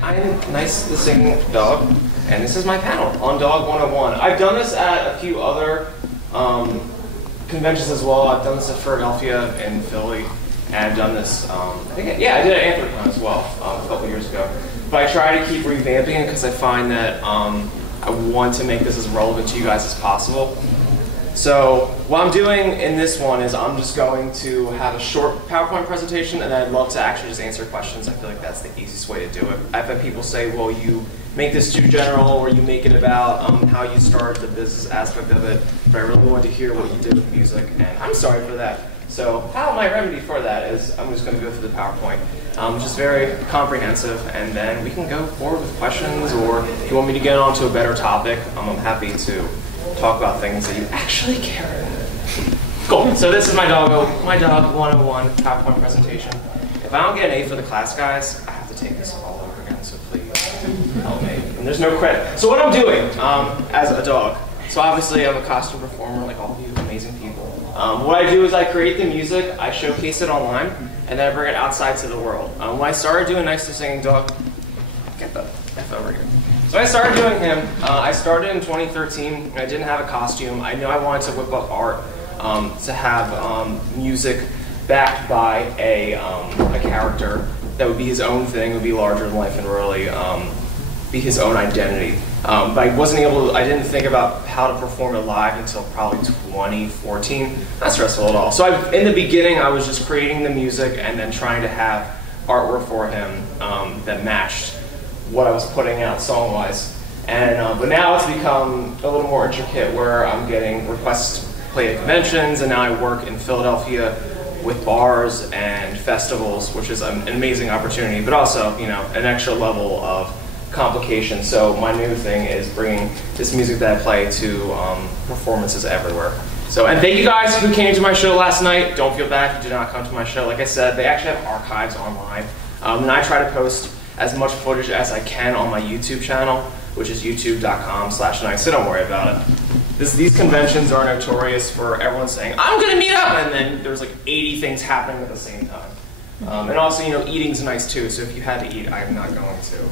I'm NIIC the Singing Dog, and this is my panel on Dog 101. I've done this at a few other conventions as well. I've done this at Philadelphia and Philly, and I've done this, I did it at Anthrocon as well a couple years ago. But I try to keep revamping it because I find that I want to make this as relevant to you guys as possible. So what I'm doing in this one is I'm just going to have a short PowerPoint presentation, and I'd love to actually just answer questions. I feel like that's the easiest way to do it. I've had people say, well, you make this too general, or you make it about how you start the business aspect of it, but I really want to hear what you did with music, and I'm sorry for that. So how my remedy for that is I'm just going to go through the PowerPoint, which is very comprehensive, and then we can go forward with questions, or if you want me to get on to a better topic, I'm happy to talk about things that you actually care about. Cool. So this is my Dog 101 PowerPoint presentation. If I don't get an A for the class, guys, I have to take this all over again, so please help me. And there's no credit. So what I'm doing as a dog, so obviously I'm a costume performer like all of you amazing people. What I do is I create the music, I showcase it online, and then I bring it outside to the world. When I started doing NIIC the Singing Dog, get the F over here. So I started doing him. I started in 2013. I didn't have a costume. I knew I wanted to whip up art to have music backed by a character that would be his own thing, would be larger than life, and really be his own identity. But I wasn't able to, I didn't think about how to perform it live until probably 2014. Not stressful at all. So in the beginning, I was just creating the music and then trying to have artwork for him that matched what I was putting out song-wise. And but now it's become a little more intricate, where I'm getting requests to play at conventions, and now I work in Philadelphia with bars and festivals, which is an amazing opportunity, but also, you know, an extra level of complication. So my new thing is bringing this music that I play to performances everywhere. So, and thank you guys who came to my show last night. Don't feel bad if you did not come to my show. Like I said, they actually have archives online, and I try to post as much footage as I can on my YouTube channel, which is youtube.com/NIIC, so don't worry about it. These conventions are notorious for everyone saying, I'm going to meet up, and then there's like 80 things happening at the same time. And also, you know, eating's nice too, so if you had to eat, I'm not going to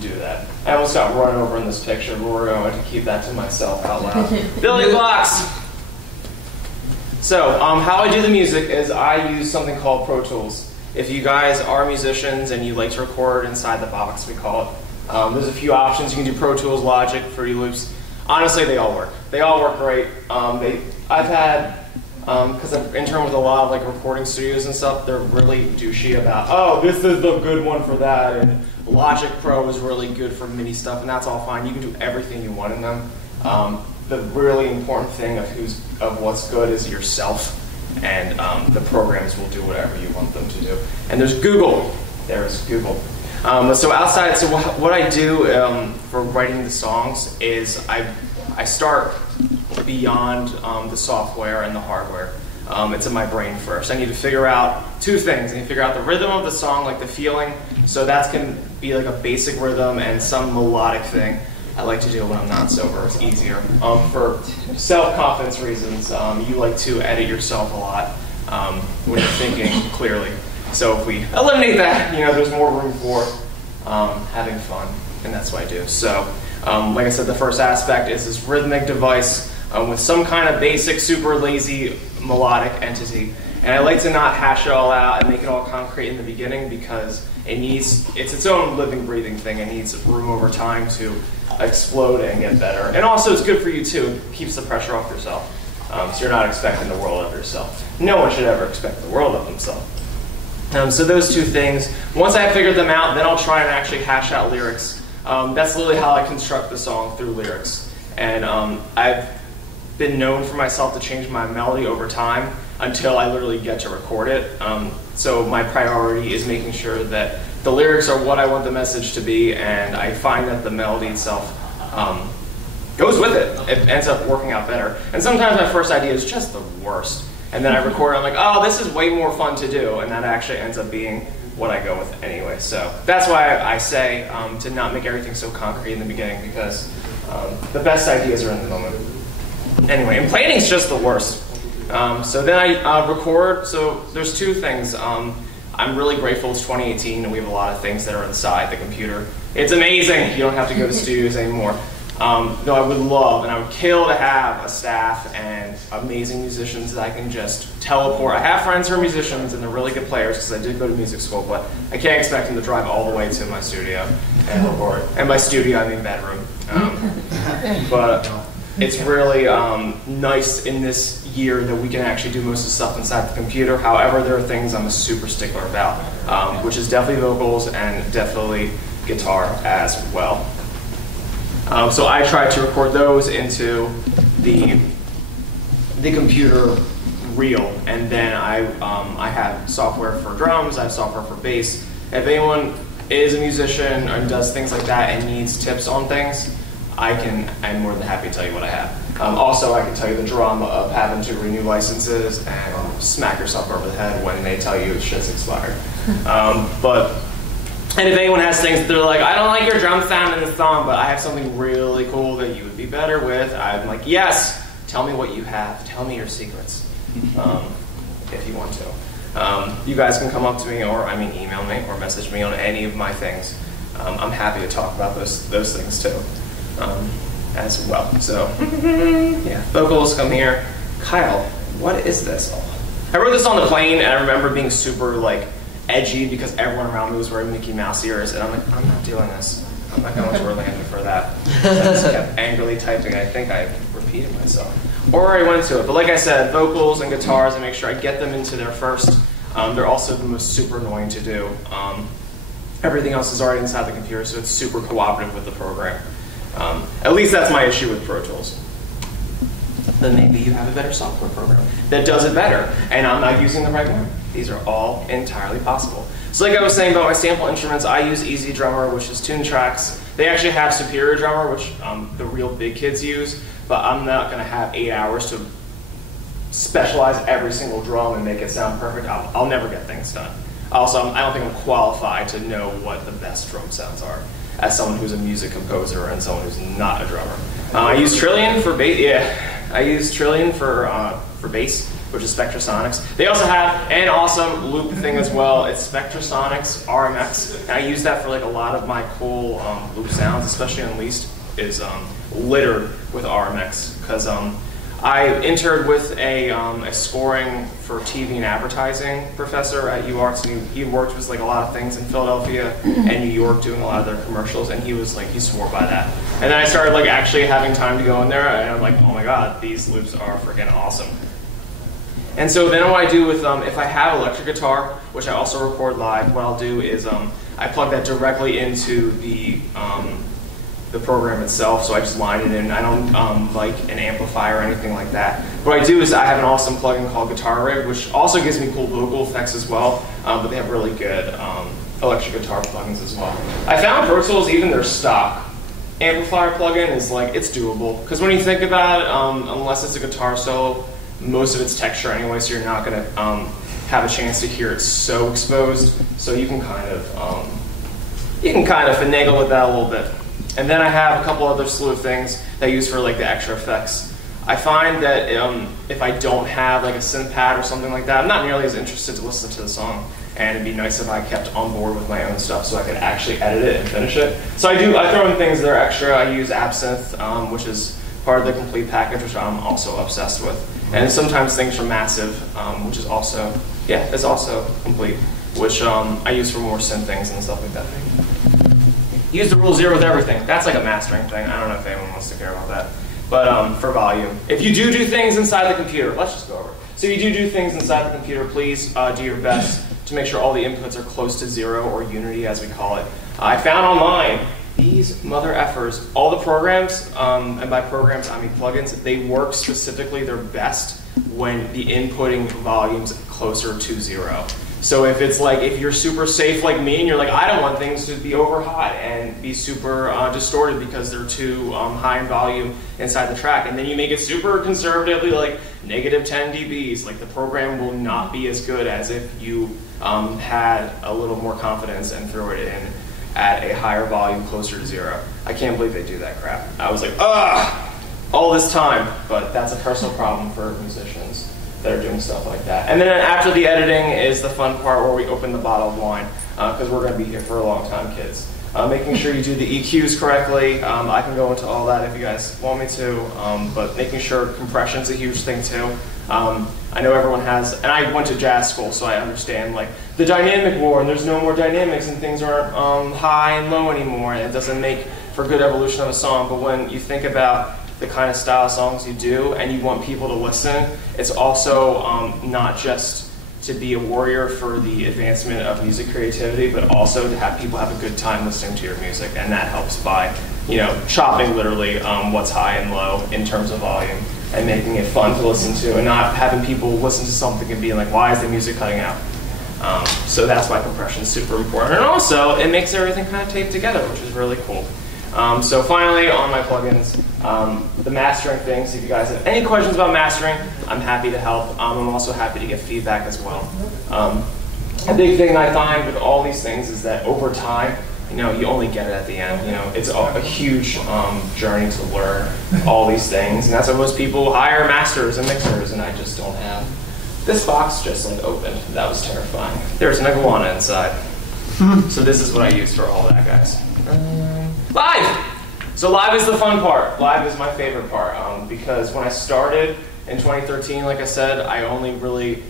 do that. I almost got run over in this picture, but we're going to keep that to myself out loud. Building blocks! So, how I do the music is I use something called Pro Tools. If you guys are musicians and you like to record inside the box, we call it, there's a few options. You can do Pro Tools, Logic, Fruity Loops. Honestly, they all work. They all work great. I've had, because I've interned with a lot of like recording studios and stuff, they're really douchey about, oh, this is the good one for that, and Logic Pro is really good for MIDI stuff, and that's all fine. You can do everything you want in them. The really important thing of what's good is yourself. And the programs will do whatever you want them to do. And there's Google. There's Google. So outside, so what I do for writing the songs is I start beyond the software and the hardware. It's in my brain first. I need to figure out two things. I need to figure out the rhythm of the song, like the feeling. So that can be like a basic rhythm and some melodic thing. I like to do it when I'm not sober. It's easier. For self-confidence reasons, you like to edit yourself a lot when you're thinking clearly. So if we eliminate that, you know, there's more room for having fun, and that's what I do. So, like I said, the first aspect is this rhythmic device with some kind of basic, super lazy melodic entity. And I like to not hash it all out and make it all concrete in the beginning, because it's its own living, breathing thing. It needs room over time to explode and get better. And also it's good for you too. It keeps the pressure off yourself. So you're not expecting the world of yourself. No one should ever expect the world of themselves. So those two things, once I figured them out, then I'll try and actually hash out lyrics. That's literally how I construct the song, through lyrics. And I've been known for myself to change my melody over time until I literally get to record it. So my priority is making sure that the lyrics are what I want the message to be, and I find that the melody itself goes with it. It ends up working out better. And sometimes my first idea is just the worst. And then I record it, I'm like, oh, this is way more fun to do, and that actually ends up being what I go with anyway. So that's why I say to not make everything so concrete in the beginning, because the best ideas are in the moment. Anyway, and plannings's just the worst. So then I record, so there's two things. I'm really grateful it's 2018 and we have a lot of things that are inside the computer. It's amazing. You don't have to go to studios anymore. No, I would love and I would kill to have a staff and amazing musicians that I can just teleport. I have friends who are musicians and they're really good players because I did go to music school, but I can't expect them to drive all the way to my studio and record. And by studio, I mean bedroom. But it's really nice in this year that we can actually do most of the stuff inside the computer. However, there are things I'm a super stickler about, which is definitely vocals and definitely guitar as well. So I try to record those into the computer reel, and then I have software for drums, I have software for bass. If anyone is a musician and does things like that and needs tips on things, I'm more than happy to tell you what I have. Also, I can tell you the drama of having to renew licenses and smack yourself over the head when they tell you shit's expired. And if anyone has things that they're like, I don't like your drum sound in the song, but I have something really cool that you would be better with, I'm like, yes, tell me what you have. Tell me your secrets, if you want to. You guys can come up to me, or email me, or message me on any of my things. I'm happy to talk about those things too, as well. So, yeah, vocals, come here. Kyle, what is this? I wrote this on the plane, and I remember being super edgy because everyone around me was wearing Mickey Mouse ears, and I'm like, I'm not doing this. I'm not going to Orlando for that. So I just kept angrily typing. I think I repeated myself. Or I went to it. But like I said, vocals and guitars, I make sure I get them into there first. They're also the most super annoying to do. Everything else is already inside the computer, so it's super cooperative with the program. At least that's my issue with Pro Tools. Then maybe you have a better software program that does it better, and I'm not using the right one. These are all entirely possible. So like I was saying about my sample instruments, I use Easy Drummer, which is tune tracks. They actually have Superior Drummer, which the real big kids use, but I'm not going to have 8 hours to specialize every single drum and make it sound perfect. I'll never get things done. Also, I don't think I'm qualified to know what the best drum sounds are, as someone who's a music composer and someone who's not a drummer. I use Trillion for bass. Yeah, I use Trillion for bass, which is Spectrasonics. They also have an awesome loop thing as well. It's Spectrasonics RMX, and I use that for a lot of my cool loop sounds, especially Unleashed is littered with RMX because I entered with a scoring for TV and advertising professor at UArts, and he worked with a lot of things in Philadelphia and New York doing a lot of their commercials, and he swore by that. And then I started actually having time to go in there, and I'm like, oh my god, these loops are freaking awesome. And so then what I do with, if I have electric guitar, which I also record live, what I'll do is I plug that directly into the program itself, so I just line it in. I don't like an amplifier or anything like that. What I do is I have an awesome plugin called Guitar Rig, which also gives me cool vocal effects as well, but they have really good electric guitar plugins as well. I found Pro Tools, even their stock amplifier plugin is it's doable, because when you think about it, unless it's a guitar solo, most of it's texture anyway, so you're not going to have a chance to hear it so exposed, so you can kind of finagle with that a little bit. And then I have a couple other slew of things that I use for the extra effects. I find that if I don't have a synth pad or something like that, I'm not nearly as interested to listen to the song, and it'd be nice if I kept on board with my own stuff so I could actually edit it and finish it. So I throw in things that are extra. I use Absinthe, which is part of the complete package, which I'm also obsessed with. And sometimes things from Massive, which is also, it's also complete, which I use for more synth things and stuff like that. Use the rule 0 with everything. That's a mastering thing. I don't know if anyone wants to care about that. But for volume, if you do things inside the computer, let's just go over it. So if you do things inside the computer, please do your best to make sure all the inputs are close to 0, or unity as we call it. I found online, these mother effers, all the programs, and by programs I mean plugins, they work specifically their best when the inputting volume's closer to 0. So if it's if you're super safe like me and you're I don't want things to be over hot and be super distorted because they're too high in volume inside the track, and then you make it super conservatively -10 dBs, the program will not be as good as if you had a little more confidence and threw it in at a higher volume closer to 0. I can't believe they do that crap. I was ugh, all this time, but that's a personal problem for musicians. that are doing stuff like that. And then after the editing is the fun part where we open the bottle of wine, because we're going to be here for a long time, kids. Making sure you do the EQs correctly. I can go into all that if you guys want me to, but making sure compression's a huge thing too. I know everyone has, and I went to jazz school, so I understand like the dynamic war, and there's no more dynamics, and things aren't high and low anymore, and it doesn't make for good evolution of a song. But when you think about the kind of style songs you do, and you want people to listen, it's also not just to be a warrior for the advancement of music creativity, but also to have people have a good time listening to your music, and that helps by, you know, chopping literally what's high and low in terms of volume, and making it fun to listen to, and not having people listen to something and being like, why is the music cutting out? So that's why compression is super important, and also it makes everything kind of tape together, which is really cool. So finally, on my plugins, the mastering things. If you guys have any questions about mastering, I'm happy to help. I'm also happy to get feedback as well. A big thing I find with all these things is that over time, you know, you only get it at the end. You know, it's a huge journey to learn all these things, and that's why most people hire masters and mixers, and I just don't have. This box just like opened. That was terrifying. There's an iguana inside. So this is what I use for all that, guys. Live! So live is the fun part. Live is my favorite part because when I started in 2013, like I said, I only really,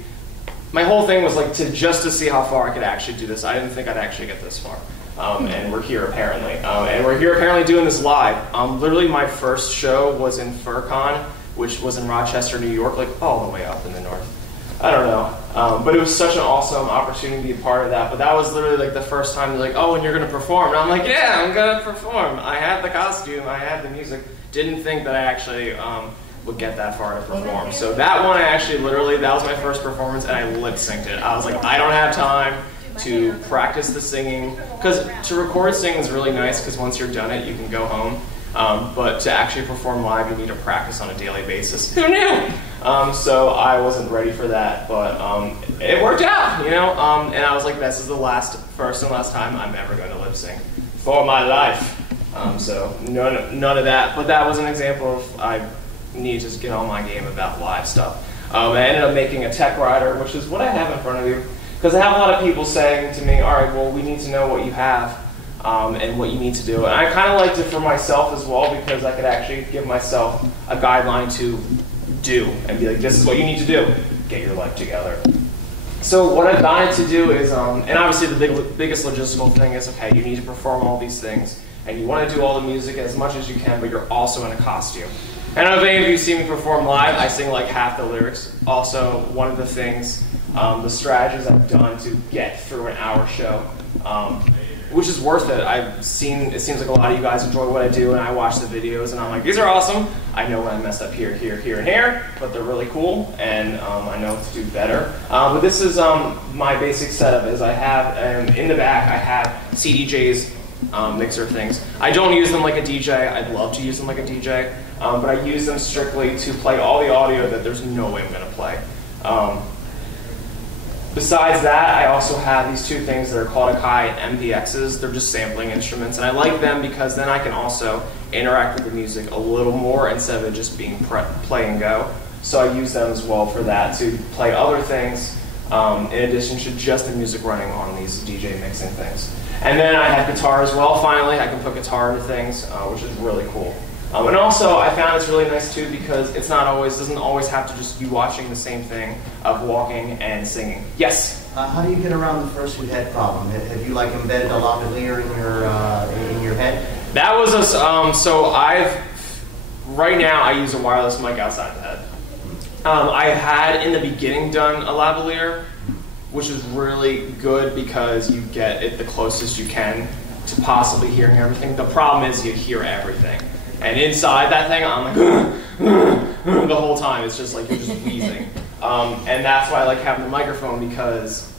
my whole thing was like just to see how far I could actually do this. I didn't think I'd actually get this far. And we're here apparently. And we're here apparently doing this live. Literally my first show was in FurCon, which was in Rochester, New York, like all the way up in the north. I don't know, but it was such an awesome opportunity to be a part of that. But that was literally like the first time they're like, oh, and you're gonna perform. And I'm like, yeah, I'm gonna perform. I had the costume, I had the music. Didn't think that I actually would get that far to perform. So that one, I actually literally, that was my first performance, and I lip synced it. I was like, I don't have time to practice the singing, because to record singing is really nice, because once you're done it, you can go home. But to actually perform live, you need to practice on a daily basis. Who knew? So I wasn't ready for that, but it worked out, you know? And I was like, this is the first and last time I'm ever going to lip sync for my life. So none of that. But that was an example of I need to just get on my game about live stuff. I ended up making a tech rider, which is what I have in front of you, because I have a lot of people saying to me, all right, well, we need to know what you have. And what you need to do. And I kind of liked it for myself as well, because I could actually give myself a guideline to do and be like, this is what you need to do. Get your life together. So what I've wanted to do is, and obviously the biggest logistical thing is, okay, you need to perform all these things, and you want to do all the music as much as you can, but you're also in a costume. And I don't know if any of you see me perform live, I sing like half the lyrics. Also, one of the things, the strategies I've done to get through an hour show, which is worth it. I've seen, it seems like a lot of you guys enjoy what I do, and I watch the videos, and I'm like, these are awesome. I know when I messed up here, here, here, and here, but they're really cool, and I know what to do better. But this is my basic setup. Is I have, in the back, I have CDJs, mixer things. I don't use them like a DJ. I'd love to use them like a DJ, but I use them strictly to play all the audio that there's no way I'm going to play. Besides that, I also have these two things that are called Akai and MePlx's. They're just sampling instruments, and I like them because then I can also interact with the music a little more instead of it just being play and go. So I use them as well for that, to play other things in addition to just the music running on these DJ mixing things. And then I have guitar as well, finally. I can put guitar into things, which is really cool. And also, I found it's really nice too because it's not always, doesn't always have to just be watching the same thing of walking and singing. Yes? How do you get around the first head problem? Have you like embedded a lavalier in your head? That was a, so right now I use a wireless mic outside the head. I had in the beginning done a lavalier, which is really good because you get it the closest you can to possibly hearing everything. The problem is you hear everything. And inside that thing, I'm like, the whole time. It's just like you're just wheezing. And that's why I like having the microphone, because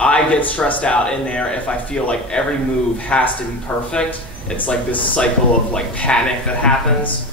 I get stressed out in there if I feel like every move has to be perfect. It's like this cycle of like panic that happens.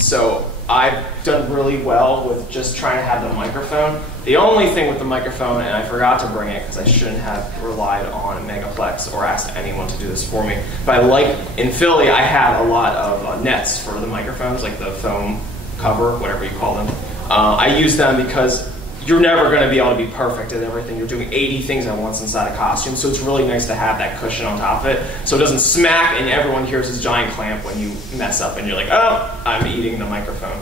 So I've done really well with just trying to have the microphone. The only thing with the microphone, and I forgot to bring it because I shouldn't have relied on Megaplex or asked anyone to do this for me, but I like, in Philly, I have a lot of nets for the microphones, like the foam cover, whatever you call them. I use them because you're never going to be able to be perfect at everything. You're doing 80 things at once inside a costume, so it's really nice to have that cushion on top of it, so it doesn't smack and everyone hears this giant clamp when you mess up and you're like, oh, I'm eating the microphone.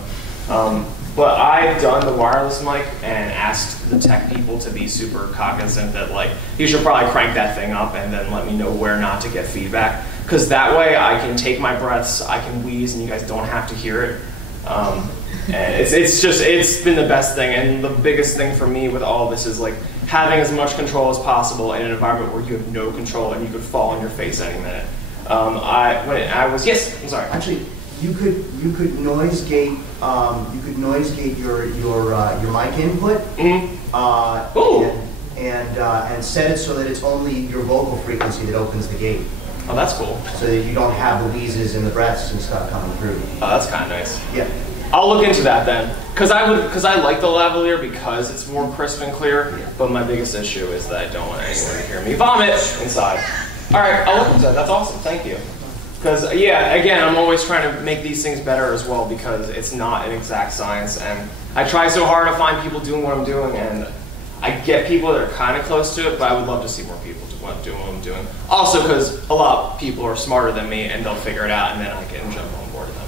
But I've done the wireless mic and asked the tech people to be super cognizant that like, you should probably crank that thing up and then let me know where not to get feedback. Because that way I can take my breaths, I can wheeze, and you guys don't have to hear it. And it's been the best thing, and the biggest thing for me with all this is like having as much control as possible in an environment where you have no control and you could fall on your face any minute. Yes, I'm sorry. Actually, you could noise gate your mic input, and set it so that it's only your vocal frequency that opens the gate. Oh, that's cool. So that you don't have the wheezes and the breaths and stuff coming through. Oh, that's kind of nice. Yeah. I'll look into that then, because I like the lavalier because it's more crisp and clear. But my biggest issue is that I don't want anyone to hear me vomit inside. All right, I'll look into that. That's awesome. Thank you. Because yeah, again, I'm always trying to make these things better as well because it's not an exact science, and I try so hard to find people doing what I'm doing, and I get people that are kind of close to it, but I would love to see more people doing what I'm doing. Also, because a lot of people are smarter than me, and they'll figure it out, and then I can jump on board with them.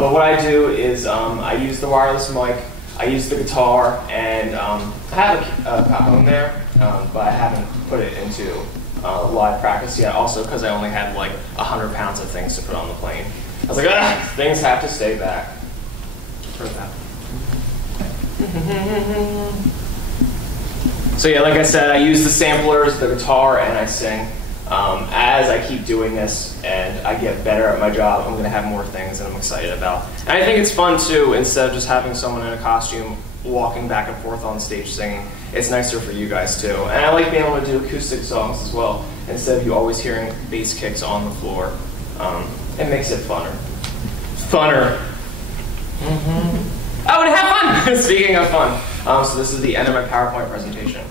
But what I do is I use the wireless mic, I use the guitar, and I have a cajon there, but I haven't put it into live practice yet, also because I only had like 100 pounds of things to put on the plane. I was like, things have to stay back. For that. So yeah, like I said, I use the samplers, the guitar, and I sing. As I keep doing this and I get better at my job, I'm going to have more things that I'm excited about. And I think it's fun too, instead of just having someone in a costume walking back and forth on stage singing, it's nicer for you guys too. And I like being able to do acoustic songs as well, instead of you always hearing bass kicks on the floor. It makes it funner. Oh, and have fun! Speaking of fun. So this is the end of my PowerPoint presentation.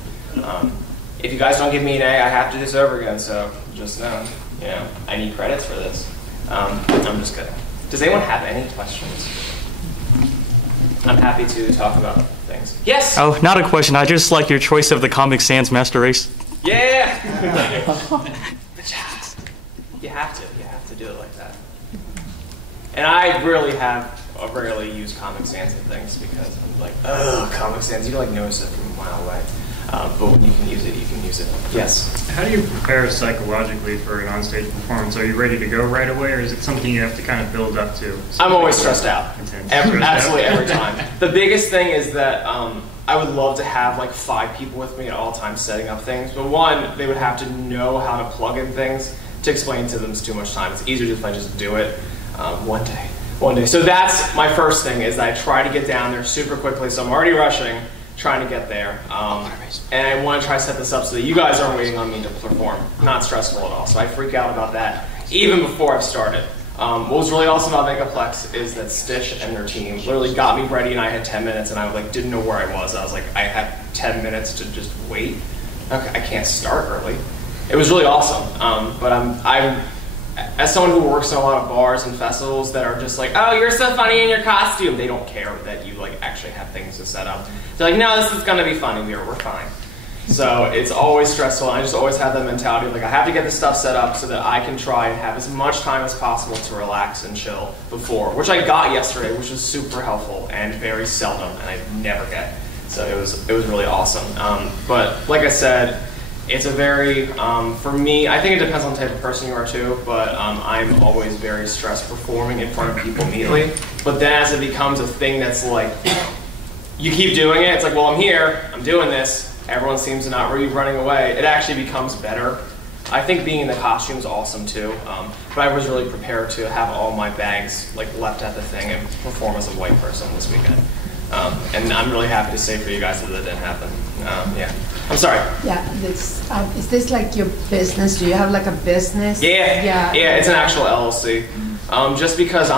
If you guys don't give me an A, I have to do this over again, so just know, I need credits for this. I'm just kidding. Does anyone have any questions? I'm happy to talk about things. Yes? Oh, not a question. I just like your choice of the Comic Sans Master Race. Yeah! You have to do it like that. And I really rarely use Comic Sans and things because I'm like, oh, Comic Sans, you like notice it from a mile away. But when you can use it, you can use it. Yes? How do you prepare psychologically for an onstage performance? Are you ready to go right away, or is it something you have to kind of build up to? I'm always stressed out. Absolutely every time. The biggest thing is that I would love to have like 5 people with me at all times setting up things. But one, they would have to know how to plug in things. To explain to them is too much time. It's easier if I just do it one day. So that's my first thing, is that I try to get down there super quickly. So I'm already rushing, trying to get there. And I want to try to set this up so that you guys aren't waiting on me to perform. Not stressful at all. So I freak out about that even before I've started. What was really awesome about Megaplex is that Stitch and their team literally got me ready, and I had 10 minutes, and I like didn't know where I was. I was like, I had 10 minutes to just wait. Okay, I can't start early. It was really awesome. But I'm as someone who works in a lot of bars and festivals that are just like, oh, you're so funny in your costume. They don't care that you like actually have things to set up. They're like, no, this is gonna be funny. We're fine. So it's always stressful. I just always have that mentality of like, I have to get this stuff set up so that I can try and have as much time as possible to relax and chill before, which I got yesterday, which was super helpful and very seldom, and I never get. So it was really awesome. But like I said, it's a very, for me, I think it depends on the type of person you are too, but I'm always very stressed performing in front of people immediately. But then as it becomes a thing that's like, you keep doing it, it's like, well, I'm here, I'm doing this, everyone seems to not really running away, it actually becomes better. I think being in the costume is awesome too, but I was really prepared to have all my bags like left at the thing and perform as a white person this weekend. And I'm really happy to say for you guys that that didn't happen. Yeah. I'm sorry. Yeah, is this like your business? Do you have like a business? Yeah, it's an actual LLC. Just because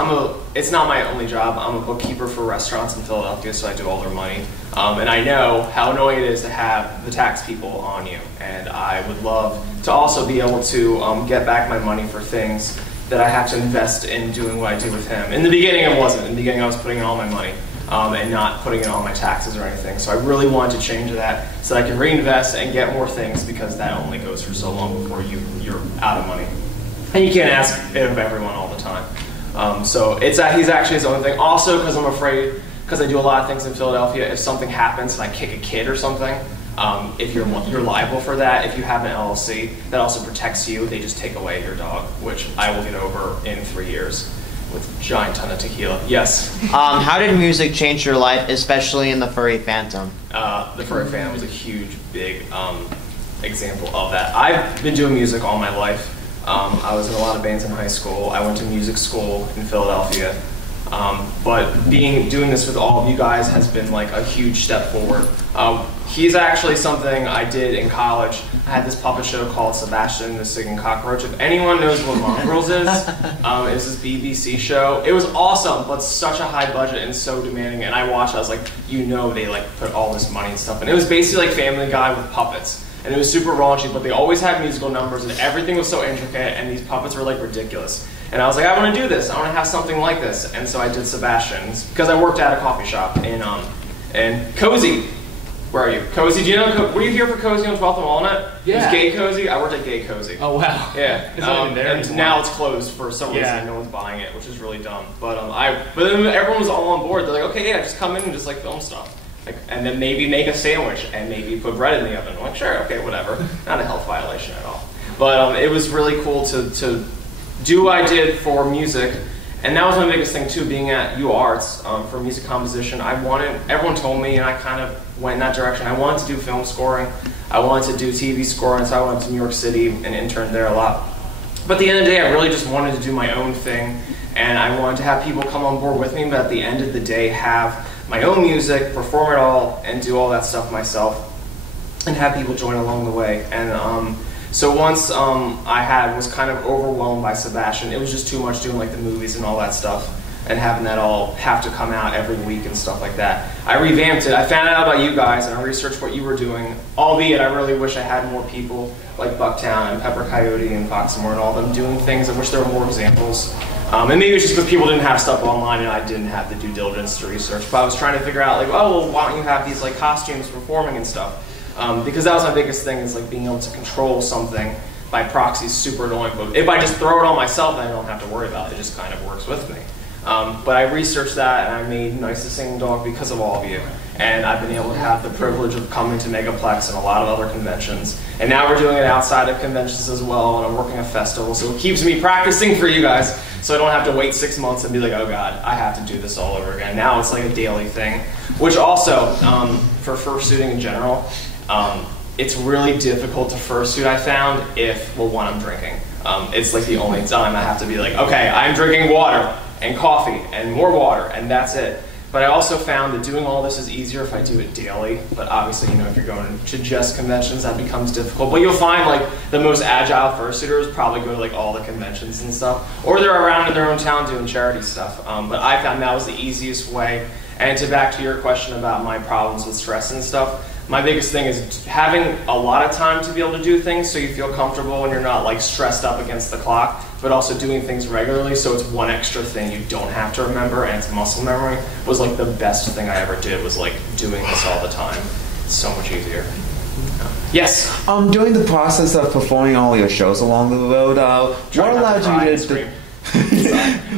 it's not my only job. I'm a bookkeeper for restaurants in Philadelphia, so I do all their money. And I know how annoying it is to have the tax people on you. And I would love to also be able to get back my money for things that I have to invest in doing what I do with him. In the beginning, it wasn't. In the beginning, I was putting in all my money. and not putting it on my taxes or anything. So I really wanted to change that so that I can reinvest and get more things, because that only goes for so long before you're out of money. And you can't ask it of everyone all the time. So he's actually his own thing. Also, because I'm afraid, because I do a lot of things in Philadelphia, if something happens and I kick a kid or something, if you're liable for that. If you have an LLC, that also protects you. They just take away your dog, which I will get over in 3 years with a giant ton of tequila. Yes? How did music change your life, especially in the Furry Phantom? The Furry Phantom was a huge, big example of that. I've been doing music all my life. I was in a lot of bands in high school. I went to music school in Philadelphia. But doing this with all of you guys has been like a huge step forward. He's actually something I did in college. I had this puppet show called Sebastian the Singing Cockroach. If anyone knows what Mongrels is, it's this BBC show. It was awesome, but such a high budget and so demanding. And I watched, I was like, they like put all this money and stuff. And it was basically like Family Guy with puppets. And it was super raunchy, but they always had musical numbers and everything was so intricate and these puppets were like ridiculous. And I was like, I want to do this. I want to have something like this. And so I did Sebastian's because I worked at a coffee shop in Cozy. Where are you? Cozy, do you know, were you here for Cozy on 12th and Walnut? Yeah. It was Gay Cozy. I worked at Gay Cozy. Oh, wow. Yeah. It's not even there and anymore. now it's closed for some reason. Yeah. No one's buying it, which is really dumb. But but then everyone was all on board. They're like, okay, yeah, just come in and just like film stuff. Like, and then maybe make a sandwich and maybe put bread in the oven. I'm like, sure, okay, whatever. Not a health violation at all. But it was really cool to do what I did for music. And that was my biggest thing too, being at UArts for music composition. Everyone told me, and I kind of went in that direction. I wanted to do film scoring. I wanted to do TV scoring, so I went to New York City and interned there a lot. But at the end of the day, I really just wanted to do my own thing, and I wanted to have people come on board with me, but at the end of the day, have my own music, perform it all, and do all that stuff myself, and have people join along the way. And so once I was kind of overwhelmed by Sebastian, it was just too much doing like the movies and all that stuff, and having that all have to come out every week and stuff like that. I revamped it. I found out about you guys and I researched what you were doing, albeit I really wish I had more people like Bucktown and Pepper Coyote and Foxmore and all them doing things. I wish there were more examples. And maybe it's just because people didn't have stuff online and I didn't have the due diligence to research. But I was trying to figure out like, oh, well, why don't you have these like costumes performing and stuff? Because that was my biggest thing, is like being able to control something by proxy is super annoying. But if I just throw it on myself, then I don't have to worry about it. It just kind of works with me. But I researched that and I made NIIC the Singing Dog because of all of you. And I've been able to have the privilege of coming to Megaplex and a lot of other conventions. And now we're doing it outside of conventions as well, and I'm working a festival, so it keeps me practicing for you guys, so I don't have to wait 6 months and be like, oh God, I have to do this all over again. Now it's like a daily thing, which also, for fursuiting in general, it's really difficult to fursuit, I found, when I'm drinking. It's like the only time I have to be like, okay, I'm drinking water and coffee and more water, and that's it. But I also found that doing all this is easier if I do it daily. But obviously, you know, if you're going to just conventions, that becomes difficult. But you'll find like the most agile fursuiters probably go to like all the conventions and stuff, or they're around in their own town doing charity stuff. But I found that was the easiest way. And back to your question about my problems with stress and stuff, my biggest thing is having a lot of time to be able to do things so you feel comfortable and you're not like stressed up against the clock, but also doing things regularly so it's one extra thing you don't have to remember and it's muscle memory was like the best thing I ever did, was like doing this all the time. It's so much easier. Yes? During the process of performing all your shows along the road,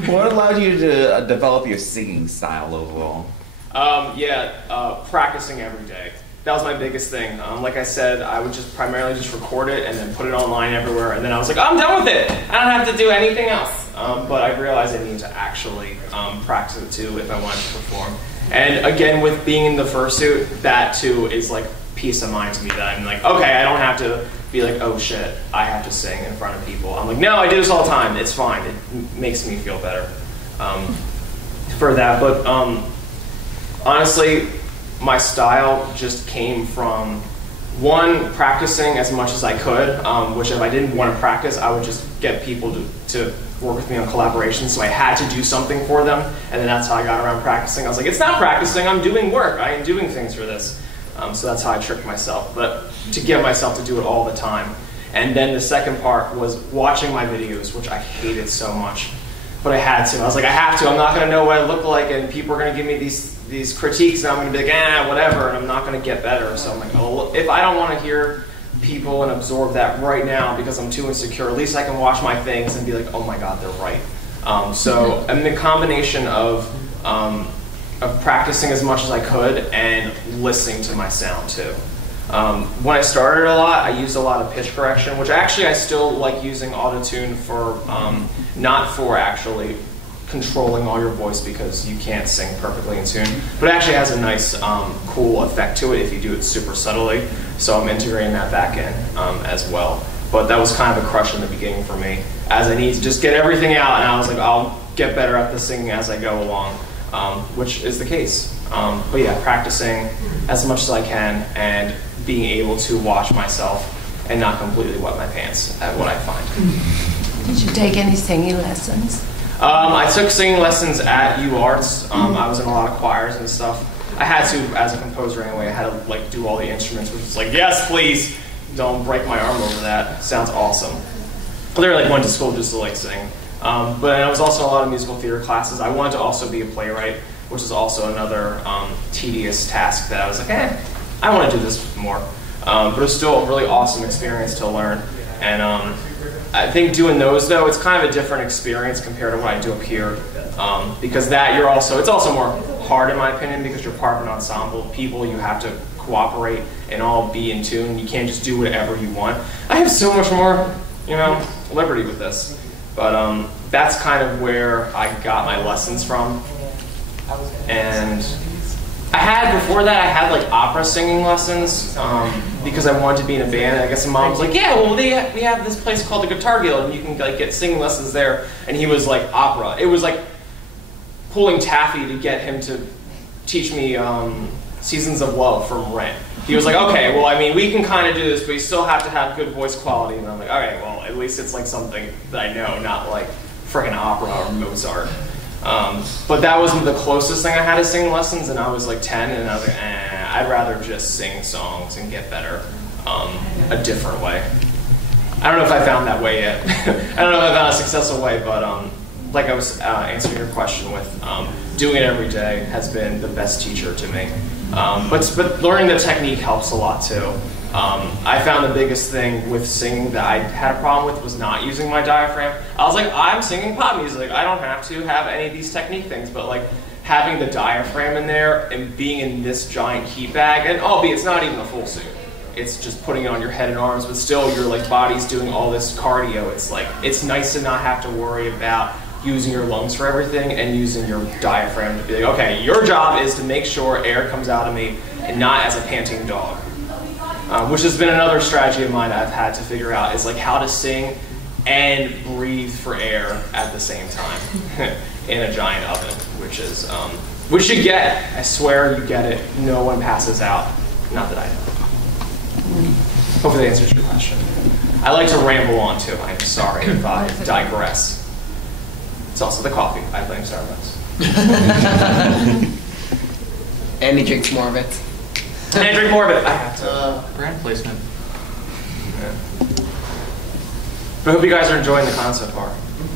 what allowed you to develop your singing style overall? Practicing every day. That was my biggest thing. Like I said, I would just primarily just record it and then put it online everywhere, and then I was like, I'm done with it. I don't have to do anything else. But I realized I need to actually practice it too if I wanted to perform. And again, with being in the fursuit, that too is like peace of mind to me, that I'm like, okay, I don't have to be like, oh shit, I have to sing in front of people. I'm like, no, I do this all the time. It's fine. It makes me feel better for that. But honestly, my style just came from, one, practicing as much as I could, which if I didn't want to practice, I would just get people to work with me on collaborations, so I had to do something for them, and then that's how I got around practicing. I was like, it's not practicing, I'm doing work, I am doing things for this. So that's how I tricked myself, but to get myself to do it all the time. And then the second part was watching my videos, which I hated so much, but I had to. I was like, I have to, I'm not gonna know what I look like, and people are gonna give me these these critiques, and I'm going to be like, whatever, and I'm not going to get better. So I'm like, oh, if I don't want to hear people and absorb that right now because I'm too insecure, at least I can watch my things and be like, oh my God, they're right. So I mean, the combination of practicing as much as I could and listening to my sound too. When I started a lot, I used a lot of pitch correction, which actually I still like using auto-tune for, not for actually controlling all your voice because you can't sing perfectly in tune, but it actually has a nice, cool effect to it if you do it super subtly. So I'm integrating that back in as well. But that was kind of a crush in the beginning for me, as I need to just get everything out, and I was like, I'll get better at the singing as I go along, which is the case. But yeah, practicing as much as I can and being able to watch myself and not completely wet my pants at what I find. Did you take any singing lessons? I took singing lessons at UArts. I was in a lot of choirs and stuff. I had to, as a composer anyway, I had to like do all the instruments, which was like, yes, please, don't break my arm over that. Sounds awesome. I literally like went to school just to like sing. But I was also in a lot of musical theater classes. I wanted to also be a playwright, which is also another tedious task that I was like, I want to do this more. But it was still a really awesome experience to learn. And I think doing those though, it's kind of a different experience compared to what I do up here. Because that it's also more hard in my opinion because you're part of an ensemble of people. You have to cooperate and all be in tune. You can't just do whatever you want. I have so much more, liberty with this. But that's kind of where I got my lessons from. And before that, I had like opera singing lessons because I wanted to be in a band. And I guess my mom was like, yeah, well, we have this place called the Guitar Guild, and you can like get singing lessons there. And he was like, opera. It was like pulling taffy to get him to teach me Seasons of Love from Rent. He was like, okay, well, I mean, we can kind of do this, but you still have to have good voice quality. And I'm like, okay, well, at least it's like something that I know, not like friggin' opera or Mozart. But that was the closest thing I had to singing lessons, and I was like 10, and I was like, I'd rather just sing songs and get better a different way. I don't know if I found that way yet. I don't know if I found a successful way, but like I was answering your question with, doing it every day has been the best teacher to me. But learning the technique helps a lot too. I found the biggest thing with singing that I had a problem with was not using my diaphragm. I was like, I'm singing pop music. I don't have to have any of these technique things, but like having the diaphragm in there and being in this giant heat bag, and albeit it's not even a full suit. It's just putting it on your head and arms, but still your like body's doing all this cardio. It's like, it's nice to not have to worry about using your lungs for everything and using your diaphragm to be like, okay, your job is to make sure air comes out of me and not as a panting dog. Which has been another strategy of mine I've had to figure out, is like how to sing and breathe for air at the same time in a giant oven, which you get. I swear you get it. No one passes out. Not that I know. Hopefully that answers your question. I like to ramble on too. I'm sorry if I digress. It's also the coffee. I blame Starbucks. And he drinks more of it. And I drink more of it. I have to. Brand placement. Yeah. But I hope you guys are enjoying the con so far.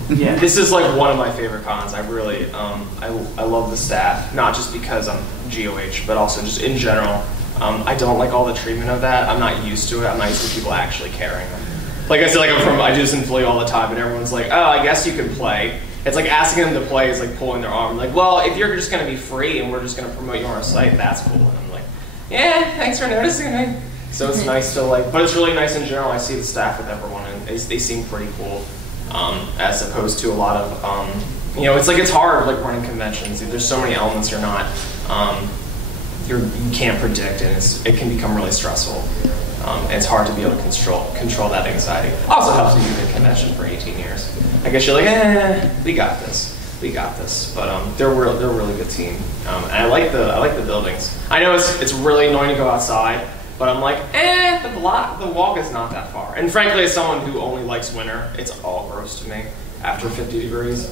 Yeah, this is like one of my favorite cons. I really, I love the staff. Not just because I'm GOH, but also just in general. I don't like all the treatment of that. I'm not used to it. I'm not used to people actually caring. Like I said, like I do this in Philly all the time, and everyone's like, oh, I guess you can play. It's like asking them to play is like pulling their arm. Like, well, if you're just going to be free and we're just going to promote you on our site, that's cool. And I'm like, yeah, thanks for noticing me. So it's nice to like, but it's really nice in general. I see the staff with everyone, and they seem pretty cool, as opposed to a lot of, it's like it's hard like running conventions. There's so many elements you're not, you can't predict, and it can become really stressful. And it's hard to be able to control that anxiety. Also helps you do the convention for 18 years. I guess you're like, we got this. We got this. But they're a really good team. And I like the buildings. I know it's really annoying to go outside, but I'm like, the walk is not that far. And frankly, as someone who only likes winter, it's all gross to me after 50 degrees.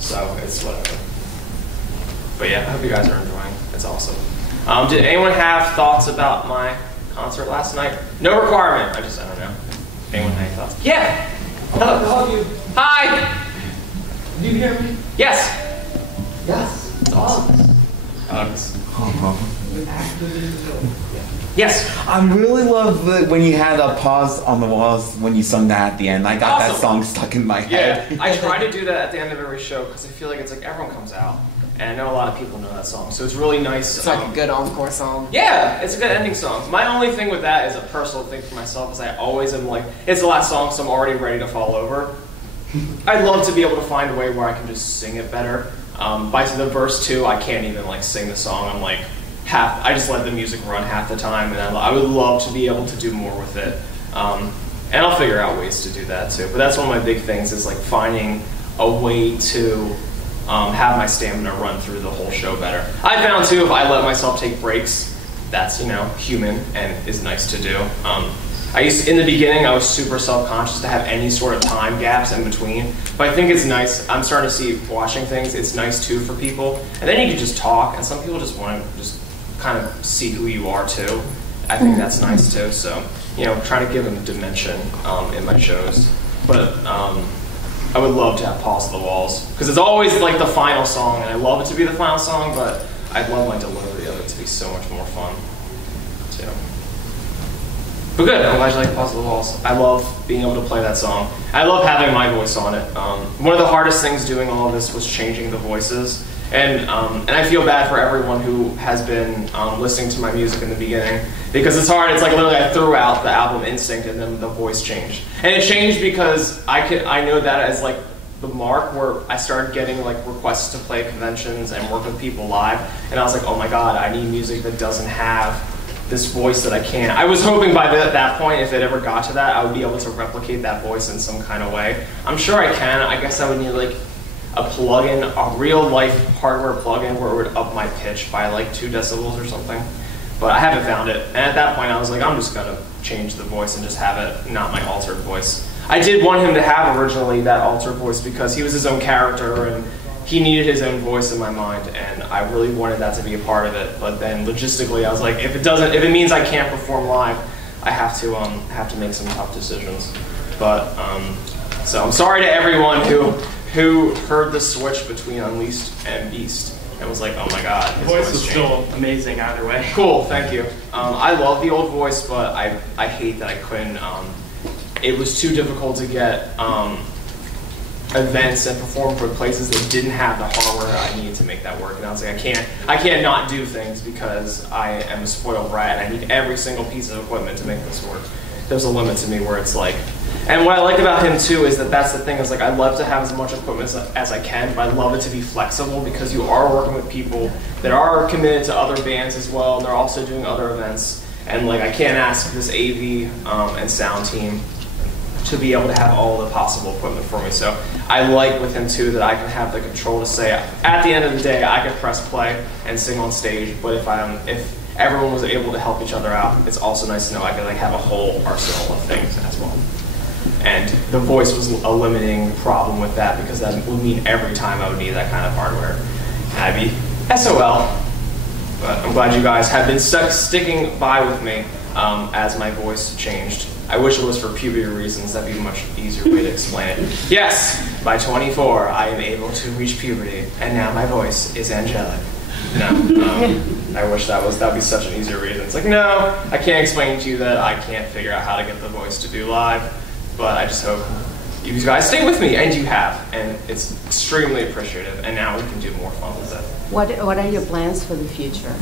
So it's whatever. But yeah, I hope you guys are enjoying. It's awesome. Did anyone have thoughts about my concert last night? No requirement. I don't know. Anyone have any thoughts? Yeah. Hello. Hi. Do you hear me? Yes. Yes. It's awesome. hugs. Yes. I really love when you had a pause on the walls when you sung that at the end. I got that song stuck in my head. Yeah, I try to do that at the end of every show because I feel like it's like everyone comes out, and I know a lot of people know that song, so it's really nice. It's like a good encore song. Yeah, it's a good ending song. My only thing with that is a personal thing for myself is I always am like, it's the last song, so I'm already ready to fall over. I'd love to be able to find a way where I can just sing it better. By the verse 2, I can't even like sing the song. I'm like I just let the music run half the time, and I would love to be able to do more with it. And I'll figure out ways to do that too. But that's one of my big things is like finding a way to have my stamina run through the whole show better. I found too if I let myself take breaks, that's human and is nice to do. In the beginning, I was super self-conscious to have any sort of time gaps in between. But I think it's nice. I'm starting to see watching things. It's nice too for people, and then you can just talk. And some people just want to just kind of see who you are too. I think that's nice too. So try to give them dimension in my shows. But I would love to have Pulse of the Walls because it's always like the final song, and I love it to be the final song. But I'd love my delivery of it to be so much more fun too. But good, I'm glad you like Pulse of the Walls. I love being able to play that song. I love having my voice on it. One of the hardest things doing all of this was changing the voices. And I feel bad for everyone who has been listening to my music in the beginning because it's hard. It's like literally I threw out the album Instinct and then the voice changed. And it changed because I know that as like the mark where I started getting like requests to play conventions and work with people live. And I was like, oh my God, I need music that doesn't have this voice that I can't. I was hoping by that point, if it ever got to that, I would be able to replicate that voice in some kind of way. I'm sure I can. I guess I would need like a plugin, a real life hardware plugin where it would up my pitch by like 2 decibels or something. But I haven't found it. And at that point I was like, I'm just gonna change the voice and just have it not my altered voice. I did want him to have originally that altered voice because he was his own character and he needed his own voice in my mind, and I really wanted that to be a part of it. But then logistically I was like, if it means I can't perform live, I have to make some tough decisions. But so I'm sorry to everyone who heard the switch between Unleashed and Beast and was like, oh my God, his voice was changed. still amazing either way. Cool, thank you. I love the old voice, but I hate that I couldn't. It was too difficult to get events and perform for places that didn't have the hardware I needed to make that work. And I was like, I can't not do things because I am a spoiled brat and I need every single piece of equipment to make this work. There's a limit to me where it's like, and what I like about him too is that's the thing is like I love to have as much equipment as I can, but I love it to be flexible because you are working with people that are committed to other bands as well, and they're also doing other events. And like I can't ask this AV and sound team to be able to have all the possible equipment for me. So I like with him too that I can have the control to say at the end of the day I can press play and sing on stage, but if everyone was able to help each other out, it's also nice to know I could like have a whole arsenal of things as well. And the voice was a limiting problem with that because that would mean every time I would need that kind of hardware. And I'd be SOL. But I'm glad you guys have been sticking by with me as my voice changed. I wish it was for puberty reasons. That'd be a much easier way to explain it. Yes, by 24, I am able to reach puberty, and now my voice is angelic. No, I wish that'd be such an easier reason. It's like, no, I can't explain to you that I can't figure out how to get the voice to do live, but I just hope you guys stay with me, and you have, and it's extremely appreciative, and now we can do more fun with it. What are your plans for the future?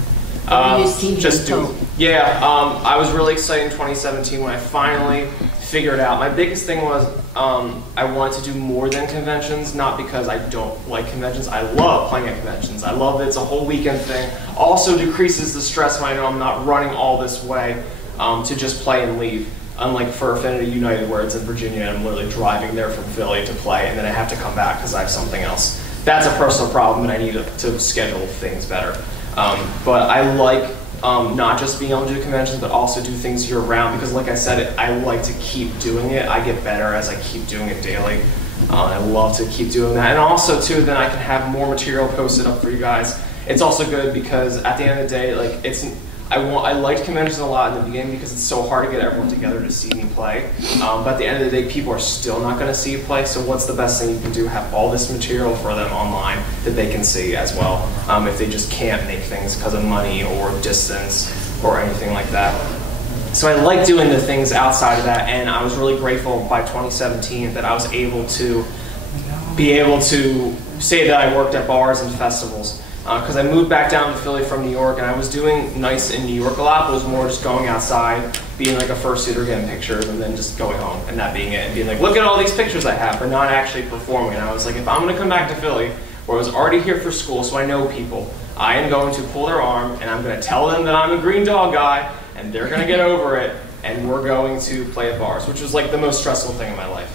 What do you see just do. Yeah, I was really excited in 2017 when I finally figured out. My biggest thing was I wanted to do more than conventions, not because I don't like conventions. I love playing at conventions. I love that it's a whole weekend thing. Also decreases the stress when I know I'm not running all this way to just play and leave. Unlike for Affinity United where it's in Virginia and I'm literally driving there from Philly to play and then I have to come back because I have something else. That's a personal problem and I need to schedule things better. But I like not just being able to do conventions, but also do things year round because like I said, I like to keep doing it. I get better as I keep doing it daily. I love to keep doing that. And also too, then I can have more material posted up for you guys. It's also good because at the end of the day, like I liked conventions a lot in the beginning because it's so hard to get everyone together to see me play. But at the end of the day, people are still not going to see you play. So what's the best thing you can do? Have all this material for them online that they can see as well. If they just can't make things because of money or distance or anything like that. So I like doing the things outside of that, and I was really grateful by 2017 that I was able to say that I worked at bars and festivals. Because I moved back down to Philly from New York, and I was doing NIIC in New York a lot, but it was more just going outside, being like a fursuiter, getting pictures, and then just going home, and that being it, and being like, look at all these pictures I have, but not actually performing. And I was like, if I'm going to come back to Philly, where I was already here for school, so I know people, I am going to pull their arm, and I'm going to tell them that I'm a green dog guy, and they're going to get over it, and we're going to play at bars, which was like the most stressful thing in my life.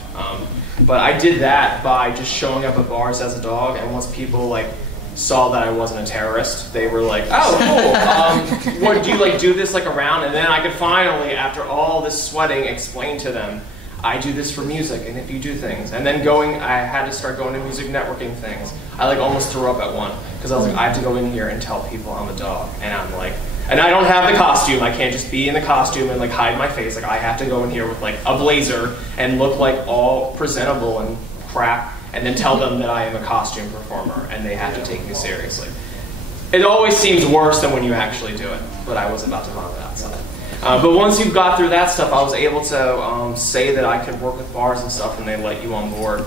But I did that by just showing up at bars as a dog, and once people like saw that I wasn't a terrorist, they were like, oh, cool. What, do you like do this like around? And then I could finally, after all this sweating, explain to them, I do this for music, and if you do things. And then I had to start going to music networking things. I like almost threw up at one, because I was like, I have to go in here and tell people I'm a dog. And I'm like, and I don't have the costume. I can't just be in the costume and like hide my face. Like I have to go in here with like a blazer and look like all presentable and crap, and then tell them that I am a costume performer and they have to take me seriously. It always seems worse than when you actually do it, but I was about to vomit outside. But once you got through that stuff, I was able to say that I could work with bars and stuff, and they let you on board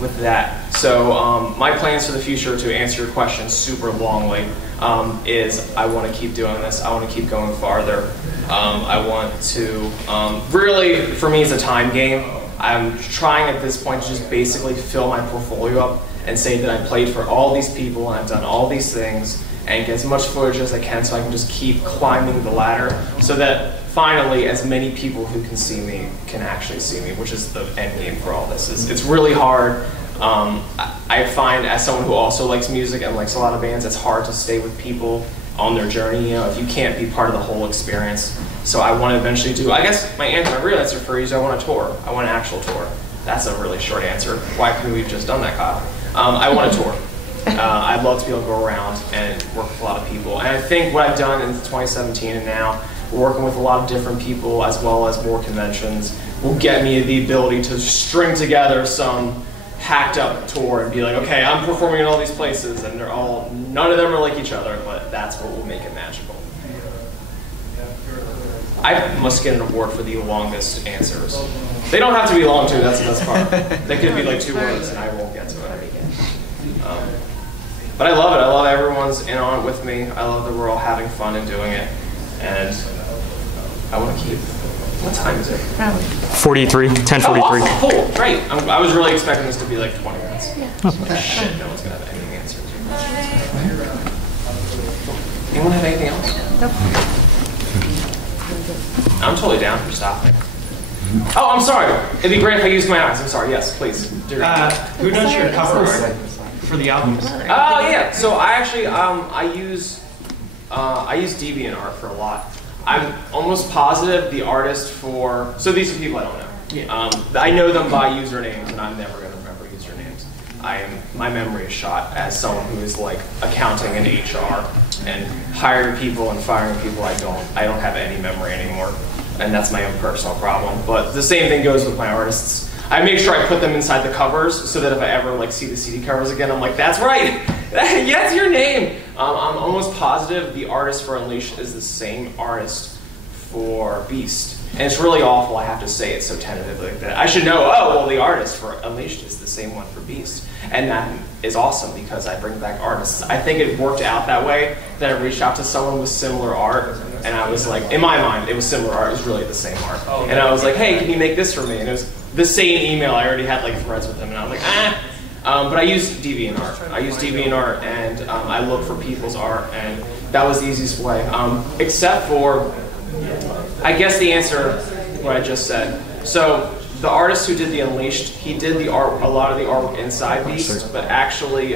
with that. So my plans for the future, to answer your question super longly, is I want to keep doing this. I want to keep going farther. I want to, really, for me, it's a time game. I'm trying at this point to just basically fill my portfolio up and say that I played for all these people and I've done all these things, and get as much footage as I can so I can just keep climbing the ladder, so that finally as many people who can see me can actually see me, which is the end game for all this. It's really hard. I find, as someone who also likes music and likes a lot of bands, it's hard to stay with people on their journey, you know, if you can't be part of the whole experience. So I want to eventually do, I guess my real answer for you is I want a tour. I want an actual tour. That's a really short answer. Why couldn't we have just done that, Kyle? I want a tour. I'd love to be able to go around and work with a lot of people. And I think what I've done in 2017 and now, working with a lot of different people as well as more conventions, will get me the ability to string together some hacked up tour and be like, okay, I'm performing in all these places and they're all, none of them are like each other, but that's what will make it magical. I must get an award for the longest answers. They don't have to be long too, that's the best part. They could be like 2 words and I won't get to it. But I love it. I love everyone's in on it with me. I love that we're all having fun and doing it. And I want to keep, what time is it? 43, 10:43. Oh, awesome. Cool, great. I was really expecting this to be like 20 minutes. Yeah. Like, shit, no one's going to have anything answered. Anyone have anything else? Nope. I'm totally down for stopping. Oh, I'm sorry. It'd be great if I used my eyes. I'm sorry. Yes, please. Who does your cover art for the albums? Oh, yeah. So I actually, I use DeviantArt for a lot. I'm almost positive the artist for, so these are people I don't know. Yeah. I know them by usernames, and I'm never going to remember usernames. My memory is shot as someone who is like accounting and HR and hiring people and firing people. I don't have any memory anymore, and that's my own personal problem. But the same thing goes with my artists. I make sure I put them inside the covers so that if I ever like see the CD covers again, I'm like, that's right, that's your name. I'm almost positive the artist for Unleashed is the same artist for Beast. And it's really awful I have to say it so tentatively like that. I should know, oh, well, the artist for Unleashed is the same one for Beast. And that is awesome because I bring back artists. I think it worked out that way, that I reached out to someone with similar art, and I was like, in my mind, it was similar art, it was really the same art. And I was like, hey, can you make this for me? And it was the same email, I already had like threads with him, and I was like, but I use DeviantArt. I use DeviantArt, and I look for people's art, and that was the easiest way. Except for, I guess the answer, what I just said. So the artist who did the Unleashed, he did the art, a lot of the artwork inside Beast, but actually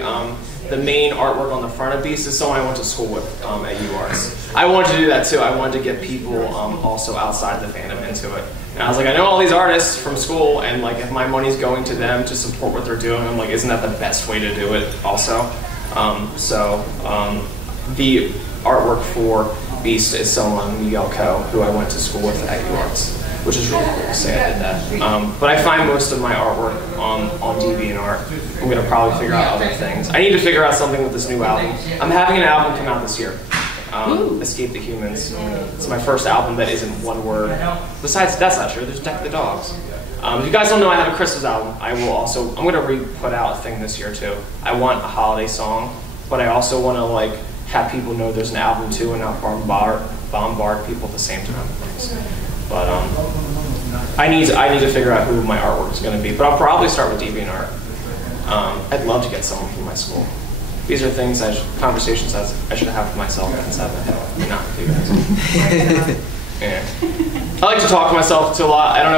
the main artwork on the front of Beast is someone I went to school with at UArts. I wanted to do that too. I wanted to get people also outside the fandom into it. And I was like, I know all these artists from school, and like if my money's going to them to support what they're doing, I'm like, isn't that the best way to do it also? the artwork for Beast is someone, Miguel Co, who I went to school with at UArts, which is really cool to say I did that. But I find most of my artwork on DeviantArt. I'm gonna probably figure out other things. I need to figure out something with this new album. I'm having an album come out this year. Escape the Humans. It's my first album that isn't one word. Besides, that's not true. There's Deck the Dogs. If you guys don't know, I have a Christmas album. I'm going to put out a thing this year too. I want a holiday song, but I also want to like have people know there's an album too and not bombard people at the same time. But I need to figure out who my artwork is going to be. But I'll probably start with DeviantArt. I'd love to get someone from my school. These are things, conversations I should have with myself inside my head, not with you guys. Yeah. I like to talk to myself to a lot. I don't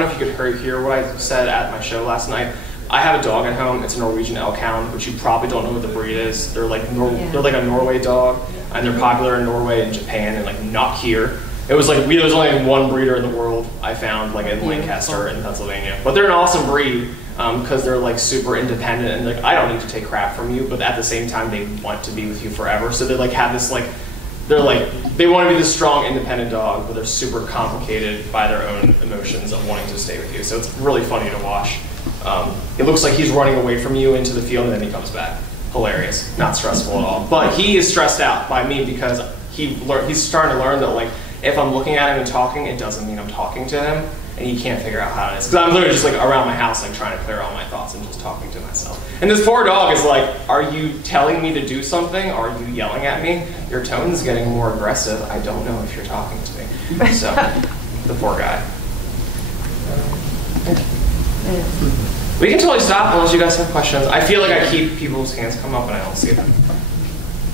know if you could hear what I said at my show last night. I have a dog at home. It's a Norwegian Elkhound, which you probably don't know what the breed is. They're like they're like a Norway dog, and they're popular in Norway and Japan, and like not here. It was like there's only one breeder in the world I found, like in Lancaster in Pennsylvania. But they're an awesome breed. Because they're like super independent and like I don't need to take crap from you, but at the same time they want to be with you forever. So they like have this like they want to be this strong independent dog, but they're super complicated by their own emotions of wanting to stay with you. So it's really funny to watch. It looks like he's running away from you into the field and then he comes back. Hilarious, not stressful at all. But he is stressed out by me because he's starting to learn that like if I'm looking at him and talking, it doesn't mean I'm talking to him. And he can't figure out how it is. Because I'm literally just like around my house like trying to clear all my thoughts and just talking to myself. And this poor dog is like, are you telling me to do something? Or are you yelling at me? Your tone is getting more aggressive. I don't know if you're talking to me. So, the poor guy. We can totally stop unless you guys have questions. I feel like I keep people's hands come up and I don't see them.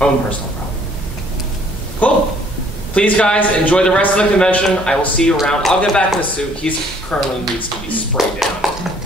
Own personal problem. Cool. Please, guys, enjoy the rest of the convention. I will see you around. I'll get back in the suit. He currently needs to be sprayed down.